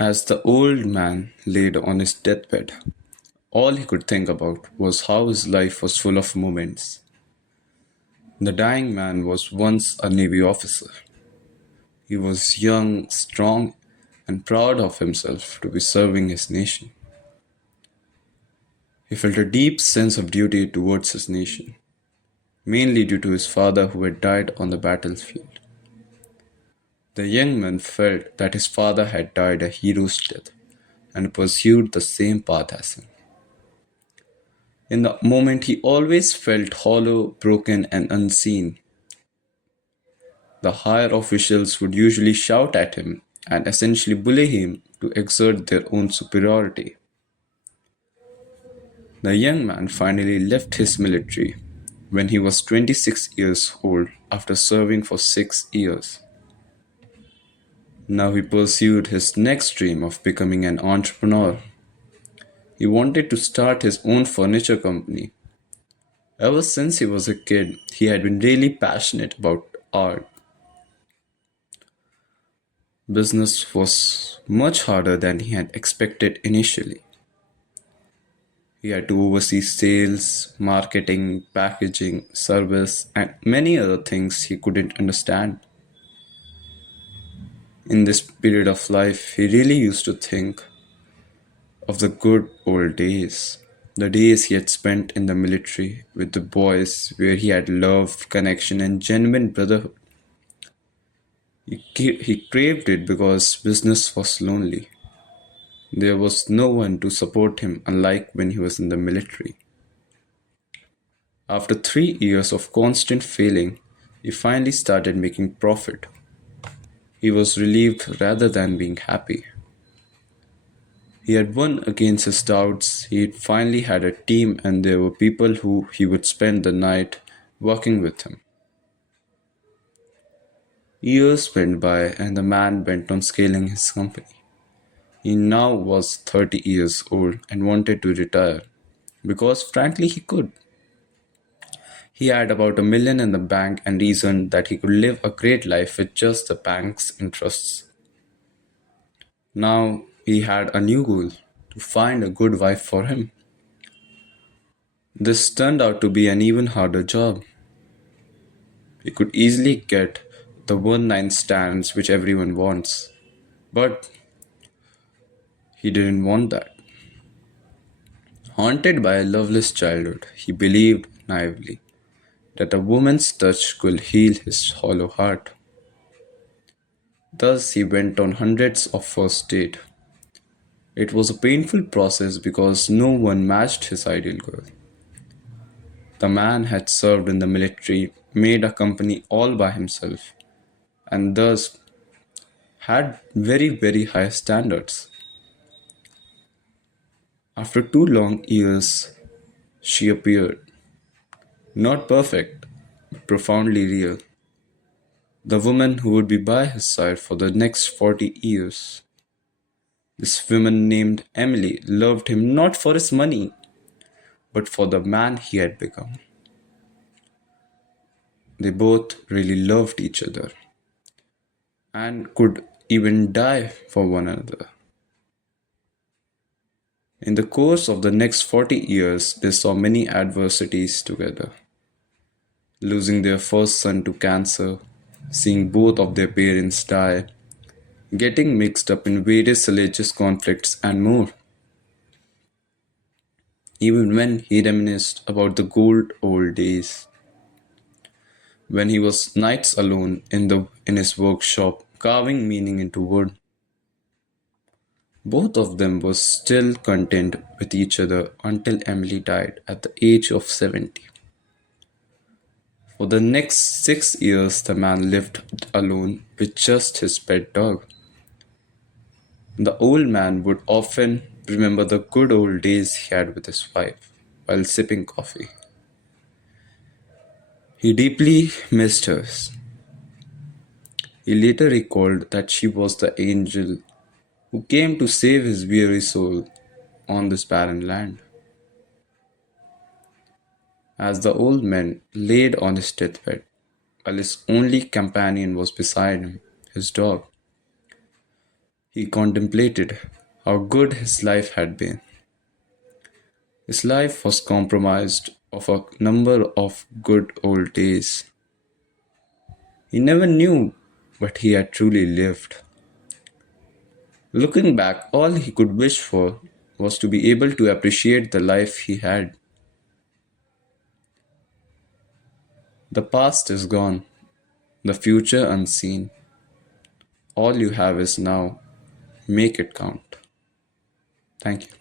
As the old man laid on his deathbed, all he could think about was how his life was full of moments. The dying man was once a Navy officer. He was young, strong, and proud of himself to be serving his nation. He felt a deep sense of duty towards his nation, mainly due to his father who had died on the battlefield. The young man felt that his father had died a hero's death and pursued the same path as him. In the moment, he always felt hollow, broken, and unseen. The higher officials would usually shout at him and essentially bully him to exert their own superiority. The young man finally left his military when he was 26 years old after serving for 6 years. Now he pursued his next dream of becoming an entrepreneur. He wanted to start his own furniture company. Ever since he was a kid, he had been really passionate about art. Business was much harder than he had expected initially. He had to oversee sales, marketing, packaging, service, and many other things he couldn't understand. In this period of life, he really used to think of the good old days, the days he had spent in the military with the boys, where he had love, connection, and genuine brotherhood. He craved it because business was lonely. There was no one to support him, unlike when he was in the military. After 3 years of constant failing, he finally started making profit. He was relieved rather than being happy. He had won against his doubts, he had finally had a team, and there were people who he would spend the night working with him. Years went by, and the man went on scaling his company. He now was 30 years old and wanted to retire because, frankly, he could. He had about 1 million in the bank and reasoned that he could live a great life with just the bank's interests. Now he had a new goal: to find a good wife for him. This turned out to be an even harder job. He could easily get the one night stands which everyone wants, but he didn't want that. Haunted by a loveless childhood, he believed naively that a woman's touch could heal his hollow heart. Thus, he went on hundreds of first dates. It was a painful process because no one matched his ideal girl. The man had served in the military, made a company all by himself, and thus had very, very high standards. After 2 long years, she appeared, not perfect, but profoundly real. The woman who would be by his side for the next 40 years. This woman named Emily loved him not for his money, but for the man he had become. They both really loved each other and could even die for one another. In the course of the next 40 years, they saw many adversities together: losing their first son to cancer, seeing both of their parents die, getting mixed up in various religious conflicts, and more. Even when he reminisced about the good old days, when he was nights alone in his workshop, carving meaning into wood, both of them were still content with each other until Emily died at the age of 70. For the next 6 years, the man lived alone with just his pet dog. The old man would often remember the good old days he had with his wife while sipping coffee. He deeply missed her. He later recalled that she was the angel who came to save his weary soul on this barren land. As the old man laid on his deathbed, while his only companion was beside him, his dog, He contemplated how good his life had been. His life was compromised of a number of good old days. He never knew what he had truly lived. Looking back, all he could wish for was to be able to appreciate the life he had. The past is gone, the future unseen. All you have is now. Make it count. Thank you.